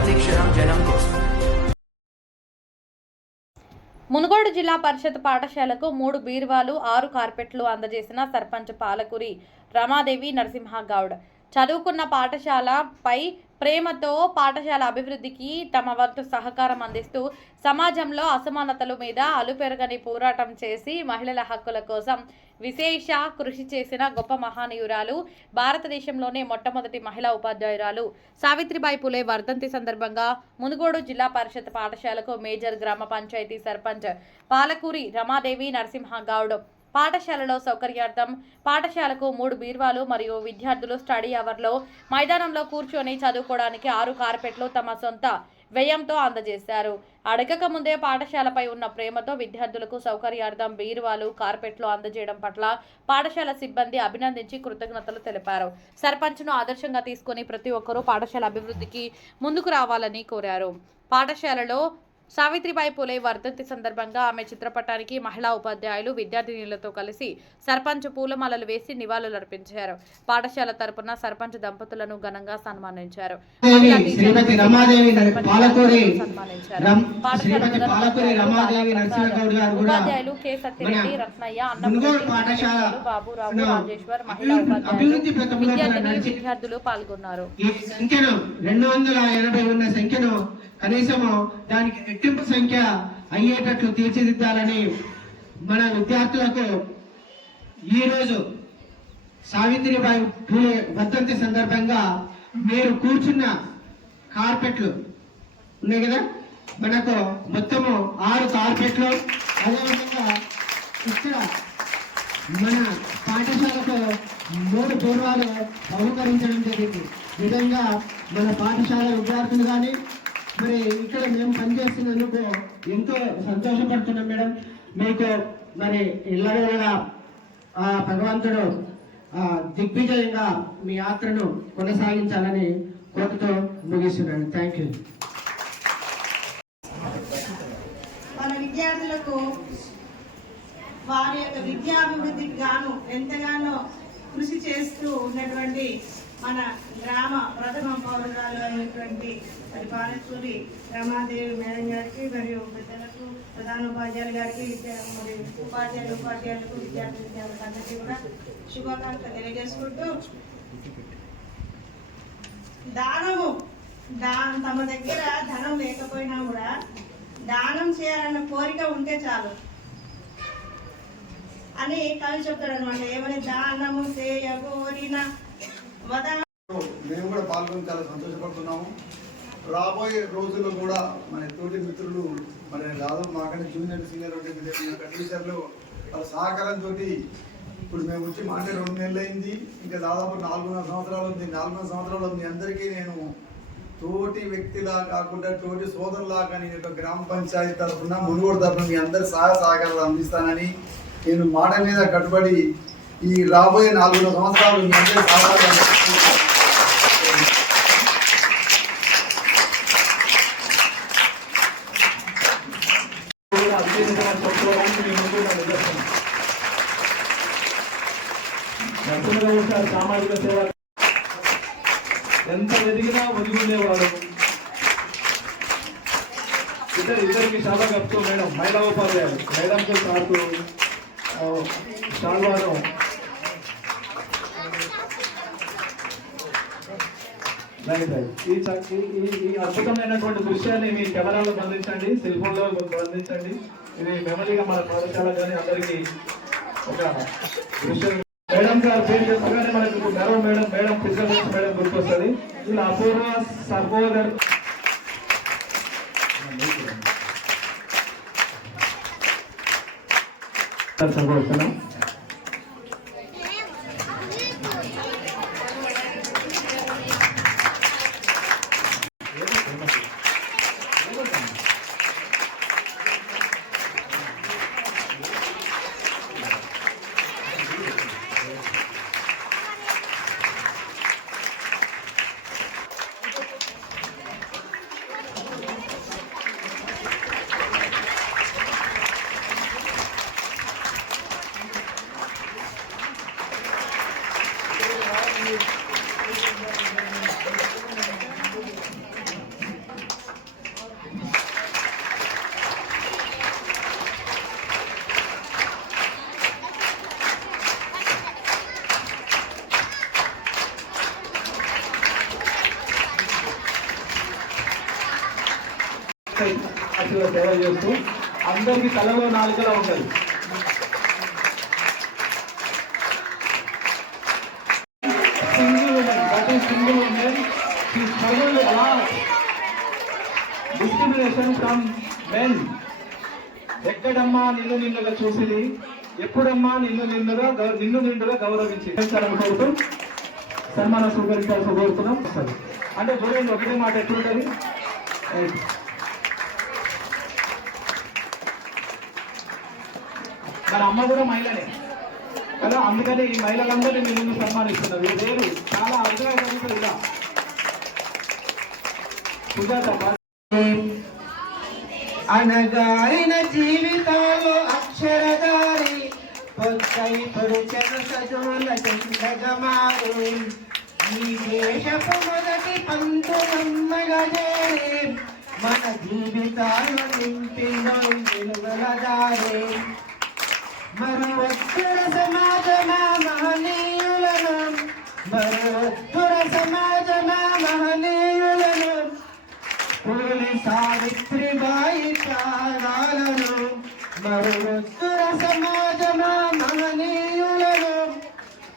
ప్రతిక్షణం జనం కోసం. మునుగోడు జిల్లా పరిషత్ పాఠశాలకు 3 బీరువాలు 6 కార్పెట్లు అందజేసిన సర్పంచ్ పాలకూరి రమాదేవి నరసింహగౌడ్. చదువుకున్న పాఠశాలపై ప్రేమతో పాఠశాల అభివృద్ధికి తమ వంతు సహకారం అందిస్తూ సమాజంలో అసమానతల మీద అలుపెరగని పోరాటం చేసి మహిళల హక్కుల కోసం విశేష కృషి చేసిన గొప్ప మహనీయురాలు, భారతదేశంలోనే మొట్టమొదటి మహిళా ఉపాధ్యాయురాలు సావిత్రిబాయి పులే వర్ధంతి సందర్భంగా మునుగోడు జిల్లా పరిషత్ పాఠశాలకు మేజర్ గ్రామ పంచాయతీ సర్పంచ్ పాలకూరి రమాదేవి నరసింహగౌడ్ పాఠశాలలో సౌకర్యార్థం పాఠశాలకు 3 బీరువాలు మరియు విద్యార్థులు స్టడీ అవర్లో మైదానంలో కూర్చొని చదువుకోవడానికి 6 కార్పెట్లు తమ సొంత వ్యయంతో అందజేశారు. అడగక ముందే పాఠశాలపై ఉన్న ప్రేమతో విద్యార్థులకు సౌకర్యార్థం బీరువాలు, కార్పెట్లు అందజేయడం పట్ల పాఠశాల సిబ్బంది అభినందించి కృతజ్ఞతలు తెలిపారు. సర్పంచ్ను ఆదర్శంగా తీసుకుని ప్రతి ఒక్కరూ పాఠశాల అభివృద్ధికి ముందుకు రావాలని కోరారు. పాఠశాలలో సావిత్రిబాయి పులే వర్ధంతి సందర్భంగా ఆమె చిత్రపటానికి మహిళా ఉపాధ్యాయులు విద్యార్థినులతో కలిసి సర్పంచ్ పూలమాలలు వేసి నివాళులర్పించారు. పాఠశాల తరపున సర్పంచ్ దంపతులను ఘనంగా సన్మానించారు. ఉపాధ్యాయులు కె సత్యరెడ్డి, రత్నయ్య, అన్నపూర్ణి, బాబురావు, రాజేశ్వర్, మహిళా ఉపాధ్యాయులు, విద్యార్థులు పాల్గొన్నారు. కనీసము దానికి రెట్టింపు సంఖ్య అయ్యేటట్లు తీర్చిదిద్దాలని మన విద్యార్థులకు ఈరోజు సావిత్రిబాయి పూలే వర్ధంతి సందర్భంగా మీరు కూర్చున్న కార్పెట్లు ఉన్నాయి కదా, మనకు మొత్తము 6 కార్పెట్లు, అదేవిధంగా ఇక్కడ మన పాఠశాలకు 3 పూర్వాలు బహుకరించడం జరిగింది. విధంగా మన పాఠశాల విద్యార్థులు కానీ మరి ఇక్కడ మేము పనిచేస్తున్నందుకు ఎంతో సంతోషపడుతున్నాం మేడం. మీకు మరి ఇళ్ళగా భగవంతుడు దిగ్విజయంగా మీ యాత్రను కొనసాగించాలని కోరుతూ ముగిస్తున్నాను. Thank you. మన విద్యార్థులకు వారి యొక్క విద్యాభివృద్ధికి గాను ఎంతగానో కృషి చేస్తూ ఉన్నటువంటి మన గ్రామ ప్రథమ పౌరురాలు అయినటువంటి మరి పాలకూరి రమాదేవి మేడం గారికి మరియు పెద్దలకు, ప్రధానోపాధ్యాయులు గారికి, మరి ఉపాధ్యాయులకు, విద్యార్థులకు అందరికీ కూడా శుభాకాంక్షలు తెలియజేసుకుంటూ, తమ దగ్గర ధనం లేకపోయినా కూడా దానం చేయాలన్న కోరిక ఉంటే చాలు అని కవి చెప్తాడు అనమాట. ఏమని దానము చేయగోరిన మేము కూడా పాల్గొని చాలా సంతోషపడుతున్నాము. రాబోయే రోజుల్లో కూడా మన తోటి మిత్రులు మరి దాదాపు మాకన్నా జూనియర్ సీనియర్ టీచర్లు వాళ్ళ సహకారంతో ఇప్పుడు మేము వచ్చి మాట 2 నెలలు అయింది. ఇంకా దాదాపు 4.5 సంవత్సరాలు ఉంది. 4.5 సంవత్సరాలు మీ అందరికీ నేను తోటి వ్యక్తిలా కాకుండా తోటి సోదరులాగా నేను ఒక గ్రామ పంచాయతీ తరఫున మునుగోడు తరఫున మీ అందరి సహాయ సహకారాలు అందిస్తానని నేను మాట మీద కట్టుబడి ఈ రాబోయే 4.5 సంవత్సరాలు మీ అందరి సహకారాలు సామాజిక సేవ ఎంత ఎదిగినా ఒదిగుండేవాడు. ఇద్దరికి చాలా కప్పు మేడం, మహిళా ఉపాధ్యాయులు మేడంతో సార్కు షాల్వాను ఈ అద్భుతమైనటువంటి దృశ్యాన్ని మీ కెమెరాలో బంధించండి, సెల్ ఫోన్లో బంధించండి. ఇది మెమరీగా మన పాఠశాల కానీ అందరికీ ఒక దృశ్యం. మేడం గారు పేరు చెప్పగానే మనకు గర్వ మేడం ఫిజికల్ మేడం గుర్తొస్తుంది. ఇలా అపూర్వ సర్వోదర్ సంభవిస్తున్నాం. సేవ చేస్తూ అందరికీ తలలో నాలుకలా ఉంటుంది. సింగిల్ ఉమెన్, ప్రతి single women she struggled a lot. Discrimination from men. ఎక్కడమ్మా నిన్నుగా చూసింది, ఎప్పుడమ్మా నిండుగా గౌరవించి కోరుతూ సన్మానం స్వీకరించాల్సి కోరుతున్నాం. అంటే చూడండి ఒకటే మాట ఎట్లుంటుంది, మన అమ్మ కూడా మహిళనే కదా, అందుకని ఈ మహిళలందరినీ మీ ముందు సన్మానిస్తున్నారు. ఇది వేరు, చాలా అర్థమైంది. ఇలా సుజాత అనగారిన జీవితాలు అక్షరదారి పొద్దై పొడిచెను చదువుల చెందగమారు ఈ దేశపు మొదటి పంతు నమ్మగజేరి మన జీవితాలు నింపిలో వెలుగలదారి మరువత్తుర సమాజమా మహనీయులను మరువత్తుర సమాజమా మహనీయులను పూలి సావిత్రిబాయి త్యాగాలను మరువత్తుర సమాజమా మహనీయులను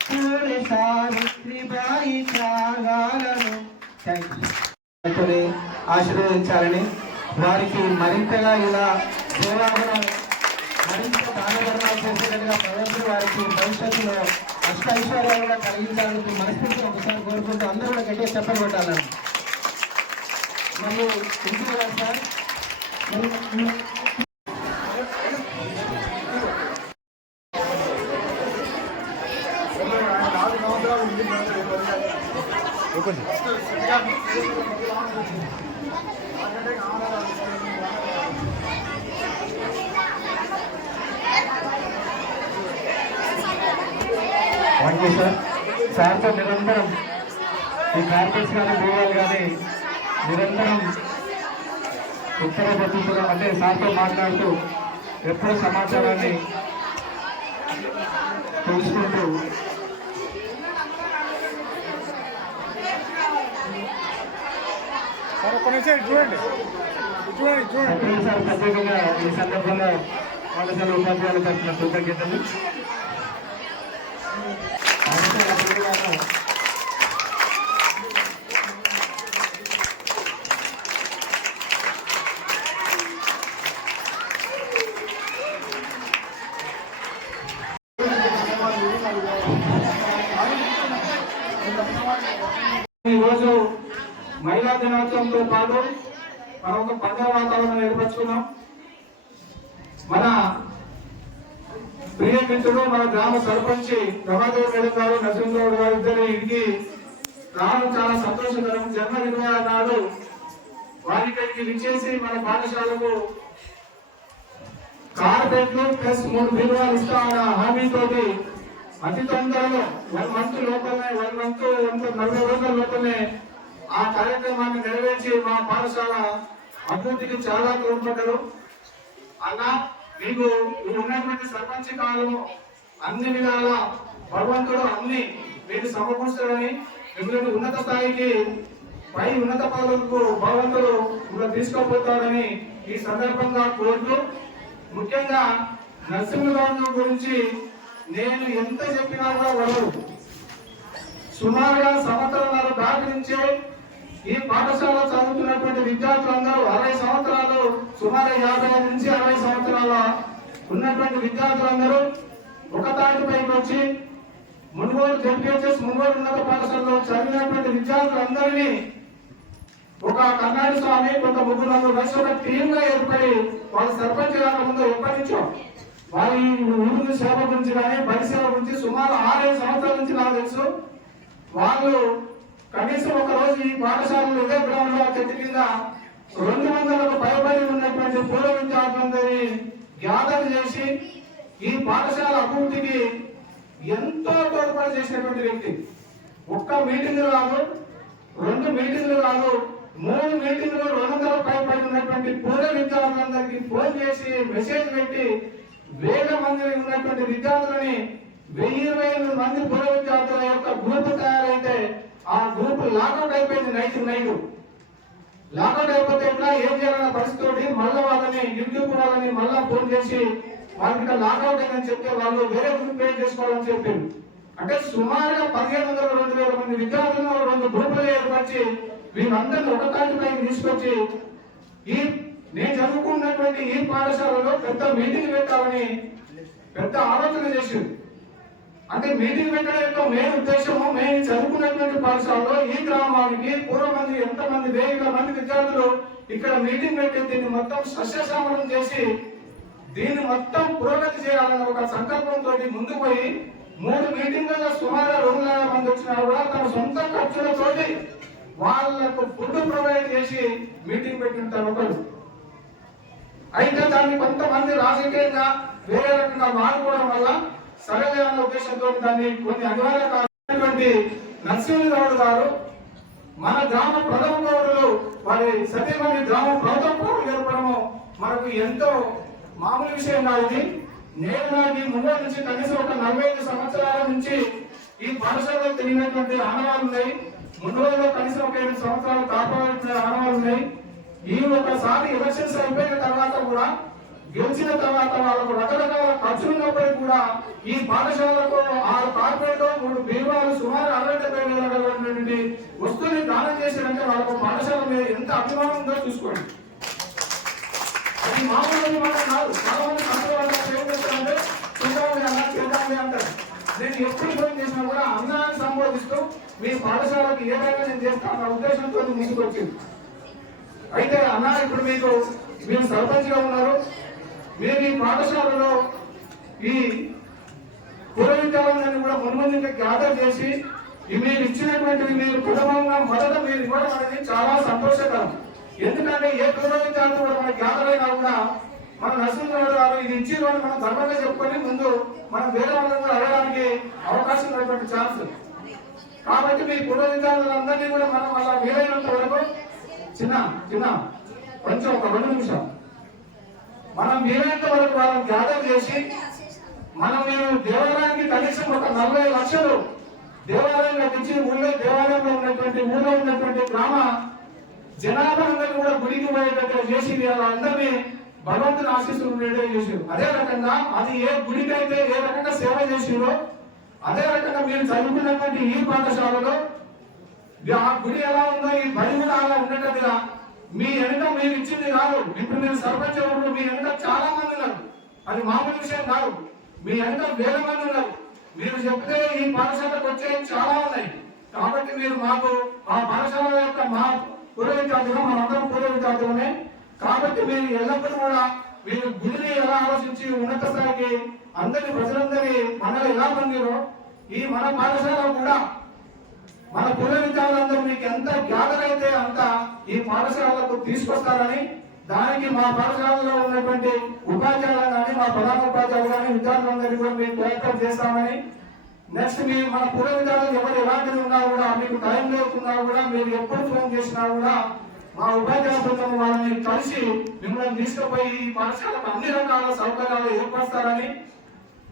పూలి సావిత్రిబాయి త్యాగాలను ఆశీర్వదించాలని, వారికి మరింతగా ఇలా సేవాగుణం మరింత దానధర్మాలు చేసేటట్టుగా ప్రజలు వారికి భవిష్యత్తులో అష్టైశ్వర్యాలుగా కలిగించాలని మనస్ఫూర్తిగా ఒకసారి కోరుకుంటూ అందరూ కూడా గట్టిగా చెప్పలు కొట్టాలని. మరియు ఇంటికి సార్ థ్యాంక్ యూ సార్. సార్తో నిరంతరం ఈ కార్పొరేట్స్ కానీ బీవాలు కానీ నిరంతరం ఉత్తర పద్ధతిలో అంటే సార్తో మాట్లాడుతూ ఎప్పుడూ సమాచారాన్ని తెలుసుకుంటూ సార్ ప్రత్యేకంగా ఈ సందర్భంగా పాఠశాల ఉపాధ్యాయుల తరఫున కృతజ్ఞతలు. ఈరోజు మహిళా దినోత్సవంతో పాటు మనం ఒక పండుగ వాతావరణం ఏర్పరచుకున్నాం. మన ప్రియ మిత్రుడు మన గ్రామ సర్పంచ్ రమాదేవి మేడం గారు, నరసింహరావు గారు ఇద్దరు ఇంటికి రావడం చాలా సంతోషకరం. జన్మదిన నాడు వారి ఇక్కడికి విచ్చేసి మన పాఠశాలకు కార్పెట్లు ప్లస్ 3 బీరువాలు ఇస్తామన్న హామీతోటి అతి తొందరలో 1 మంత్ లోపలనే 40 రోజుల లోపలనే ఆ కార్యక్రమాన్ని నెరవేర్చి మా పాఠశాల అభివృద్ధికి చాలా తోడ్పడ్డారు. అలా మీకు ఉన్నటువంటి సర్పంచ్ కాలము అన్ని విధాల భగవంతుడు అన్ని మీకు సమకూర్చాలని, మిమ్మల్ని ఉన్నత స్థాయికి పై ఉన్నత పదవులకు భగవంతుడు మిమ్మల్ని తీసుకుపోతాడని ఈ సందర్భంగా కోరుతూ, ముఖ్యంగా నరసింహరావు గురించి నేను ఎంత చెప్పినా కూడా వదలరు. సుమారుగా సంవత్సరాల దాటి నుంచే ఈ పాఠశాల చదువుతున్నటువంటి విద్యార్థులందరూ 60 సంవత్సరాలు, సుమారు 50 నుంచి 60 సంవత్సరాల ఉన్నటువంటి విద్యార్థులందరూ ఒక తాటిపైకి వచ్చి మునుగోడు జెడ్పీహెచ్ఎస్ మునుగోడు ఉన్నత పాఠశాలలో చదివినటువంటి విద్యార్థులందరినీ ఒక కర్ణాటక స్వామి కొంత 3-4 కలిసి ఒక టీమ్ గా ఏర్పడి వాళ్ళ సర్పంచ్ గారి ముందు ఎప్పటి నుంచో వారి ఊరు సేవ గురించి కానీ బడి సేవ గురించి సుమారు 6-7 సంవత్సరాల నుంచి నాకు తెలుసు. వాళ్ళు కనీసం ఒక రోజు ఈ పాఠశాలలో ఇదే గ్రౌండ్ లో చెట్టు కింద 200లకు పైబడి ఉన్నటువంటి పూర్వ విద్యార్థులందరినీ గ్యాదర్ చేసి ఈ పాఠశాల అభివృద్ధికి ఎంతో తోడ్పాటు చేసినటువంటి వ్యక్తి. ఒక్క మీటింగ్ కాదు, 2 మీటింగ్లు కాదు, 3 మీటింగ్లు 200 పైబడి ఉన్నటువంటి పూర్వ విద్యార్థులందరికీ ఫోన్ చేసి మెసేజ్ పెట్టి 1000 మంది ఉన్నటువంటి విద్యార్థులని 1000-2000 మంది పూర్వ విద్యార్థుల యొక్క గ్రూప్ తయారైతే ఆ గ్రూప్ లాకౌట్ అయిపోయింది. నైట్ లాకౌట్ అయిపోతే ఎట్లా ఏం చేయాలన్న పరిస్థితి మళ్ళీ వాళ్ళని యూట్యూబ్ వాళ్ళని మళ్ళా ఫోన్ చేసి వాళ్ళకి ఇక్కడ లాకౌట్ అయిందని చెప్తే వాళ్ళు వేరే గ్రూప్ క్రియేట్ చేసుకోవాలని చెప్పారు. అంటే సుమారుగా 1500-2000 మంది విద్యార్థులను 2 గ్రూపులు ఏర్పరిచి వీళ్ళందరినీ ఒక తాటిపైకి తీసుకొచ్చి ఈ నేను చదువుకున్నటువంటి ఈ పాఠశాలలో పెద్ద మీటింగ్ పెట్టాలని పెద్ద ఆలోచన చేసింది. అంటే మీటింగ్ పెట్టడం యొక్క మెయిన్ ఉద్దేశము మేము చదువుకున్నటువంటి పాఠశాలలో ఈ గ్రామానికి పూర్వమంది ఎంతమంది 1000 మంది విద్యార్థులు ఇక్కడ మీటింగ్ పెట్టి దీన్ని మొత్తం సస్యశ్యామలం చేసి దీన్ని మొత్తం పురోగతి చేయాలన్న ఒక సంకల్పంతో ముందుకు పోయి 3 మీటింగ్లలో సుమారు 200 మంది వచ్చినా కూడా తమ సొంత ఖర్చులతోటి వాళ్ళకు ఫుడ్ ప్రొవైడ్ చేసి మీటింగ్ పెట్టింటారు ఒకరు. అయితే దాన్ని కొంతమంది రాజకీయంగా వేరే రకంగా మారుకోవడం వల్ల సరైన అన్న ఉద్దేశంతో దాన్ని కొన్ని అనివార్య కారణమైనటువంటి నరసింహరావు గారు మన గ్రామ ప్రథమ పౌరులు వారి సతీమణి గ్రామ ప్రథమ పౌరులు ఏర్పడము మనకు ఎంతో మామూలు విషయం కాదు. నేను నాకు ఈ ముందు నుంచి కనీసం ఒక 45 సంవత్సరాల నుంచి ఈ పాఠశాలలో తిరిగినటువంటి ఆనవాళ్ళు ఉన్నాయి. ముందులో కనీసం ఒక 7 సంవత్సరాలు కాపాడుతున్న ఆనవాళ్ళు ఉన్నాయి. ఈ ఒకసారి ఎలక్షన్స్ అయిపోయిన తర్వాత కూడా గెలిచిన తర్వాత వాళ్ళకు రకరకాల ఖర్చులున్నప్పటికీ కూడా ఈ పాఠశాలకు 6 కార్పొరేట్ 3 బీరువాలు సుమారు 60-70 వస్తువుని దానం చేశారంటే వాళ్ళకు పాఠశాల మీద ఎంత అభిమానం ఉందో చూసుకోండి. అది మామూలు అభిమానం కాదు. చాలా మంది ఏం చేస్తారంటే చూడాలి అన్నా చేద్దాలి అంటారు. నేను ఎప్పుడు ఫోన్ చేసినా కూడా అన్నాన్ని సంబోధిస్తూ మీ పాఠశాలకు ఏదైనా నేను చేస్తాను అన్న ఉద్దేశంతో ముందుకొచ్చింది. అయితే అన్న ఇప్పుడు మీరు సర్పంచ్ గా ఉన్నారు. మీరు ఈ పాఠశాలలో ఈ పూర్వ విద్యాలయాన్ని కూడా మున్ముందు గ్యాదర్ చేసి మీరు ఇచ్చినటువంటివి మీరు కుటుంబంగా మొదట మీరు ఇవ్వడం అనేది చాలా సంతోషకరం. ఎందుకంటే ఏ పూర్వ విద్యార్థి కూడా మనకి గ్యాదర్ అయినా కూడా మన నరసింహరావు గారు ఇది ఇచ్చి మనం ధర్మంగా చెప్పుకొని ముందు మనం వేరే వాళ్ళని కూడా అడగడానికి అవకాశం ఉన్నటువంటి ఛాన్స్. కాబట్టి మీ పూర్వ విద్యార్థులందరినీ కూడా మనం అలా వీలైనంత వరకు చిన్న కొంచెం ఒక 2 నిమిషాలు మనం వీలైనంత వరకు వాళ్ళని గ్యాదర్ చేసి మీరు దేవాలయానికి కనీసం ఒక 40 లక్షలు దేవాలయం కట్టించి దేవాలయంలో ఉన్నటువంటి గ్రామ జనాభా అందరినీ కూడా గుడికి పోయేటట్టుగా చేసి అందరినీ భగవంతుని ఆశీస్సులు ఉండేటట్టు చేసారు. అదే రకంగా అది ఏ గుడికైతే ఏ రకంగా సేవ చేసిరో అదే రకంగా మీరు చదువుకున్నటువంటి ఈ పాఠశాలలో ఆ గుడి ఎలా ఉందో ఈ బడి కూడా అలా ఉండేటట్టుగా మీ వెనుక మీరు ఇచ్చింది కాదు. ఇప్పుడు మీరు సర్పంచ్ ఎవరు మీ వెనుక చాలా మంది ఉన్నారు. అది మామూలు విషయం కాదు. మీ వెనుక వేల మంది ఉన్నారు. మీరు చెప్తే ఈ పాఠశాలకు వచ్చే చాలా ఉన్నాయి. కాబట్టి మీరు మాకు ఆ పాఠశాల యొక్క మా పూర్వ విద్యార్థులు మనందరం పూర్వ విద్యార్థులమే. కాబట్టి మీరు ఎల్లప్పుడూ కూడా మీరు గుడిని ఎలా ఆలోచించి ఉన్నత స్థాయికి అందరి ప్రజలందరి మనలో ఎలా పొందిరో ఈ మన పాఠశాల కూడా మన పూర్వ విద్యార్థులందరూ మీకు ఎంత గ్యాదర్ అయితే అంత ఈ పాఠశాలకు తీసుకొస్తారని దానికి మా పాఠశాలలో ఉన్నటువంటి ఉపాధ్యాయులు కానీ మా ప్రధాన ఉపాధ్యాయులు కానీ విద్యార్థులందరికీ కూడా మేము ప్రయత్నం చేస్తామని నెక్స్ట్ మీరు మన పూర్వ విద్యార్థులు ఎవరు ఎలాంటిది ఉన్నా కూడా మీకు టైం లేకున్నా కూడా మీరు ఎప్పుడు ఫోన్ చేసినా కూడా మా ఉపాధ్యాయ బృందం వాళ్ళని కలిసి మిమ్మల్ని తీసుకుపోయి ఈ పాఠశాలకు అన్ని రకాల సౌకర్యాలు ఏర్పరుస్తారని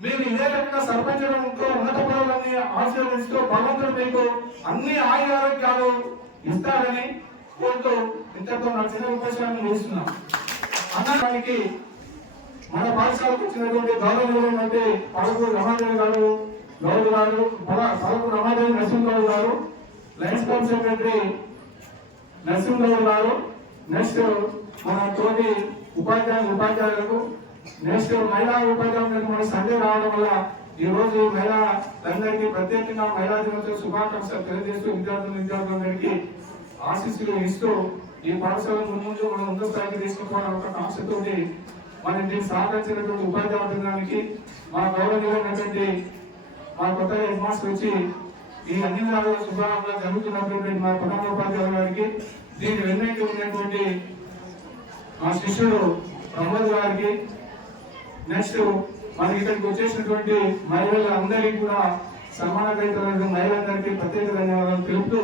మీరు ఇదే రకంగా సర్పంచంతో ఉన్నత పదవులన్నీ ఆశీర్వదిస్తూ భగవంతుడు మీకు అన్ని ఆరోగ్యాలు ఇస్తారని కోరుతూ ఇంతతో నా చిన్న ఉపన్యాసాన్ని ముగిస్తున్నాం. అన్నదానికి మన పాఠశాలకు వచ్చినటువంటి గౌరవమైనటువంటి పలువురు రమాదేవి గారు పలువురు రమాదేవి నరసింహరావు గారు లయన్స్ క్లబ్ సెక్రటరీ నరసింహరావు గారు నెక్స్ట్ మన తోటి ఉపాధ్యాయులకు నెక్స్ట్ మహిళా ఉపాధ్యాయులకు మన సండే రావడం వల్ల ఈ రోజు మహిళలందరికీ ప్రత్యేకంగా మహిళా దినోత్సవ శుభాకాంక్షలు తెలియజేస్తూ విద్యార్థులందరికీ ఆశీస్సులు ఇస్తూ ఈ పాఠశాల ముందు మనం ఉన్నత స్థాయికి తీసుకుపోవాలని ఒక ఆశతోటి మనం దీన్ని సహకరించినటువంటి ఉపాధ్యాయ బృందానికి మా గౌరవనీయులైనటువంటి మా కొత్త హెడ్ మాస్టర్ వచ్చి ఈ అన్ని విధాలుగా శుభాకాంక్షలు జరుగుతున్నటువంటి మా ప్రధాన ఉపాధ్యాయుల గారికి దీని వెన్నైతే ఉన్నటువంటి మా శిష్యుడు ప్రమోద్ గారికి నెక్స్ట్ మనకి ఇక్కడికి వచ్చేసినటువంటి మహిళలందరికీ కూడా సమానమైన మహిళలందరికీ ప్రత్యేక ధన్యవాదాలు తెలుపుతూ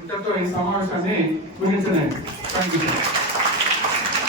ఇంతతో ఈ సమావేశాన్ని ముగించండి. Thank you.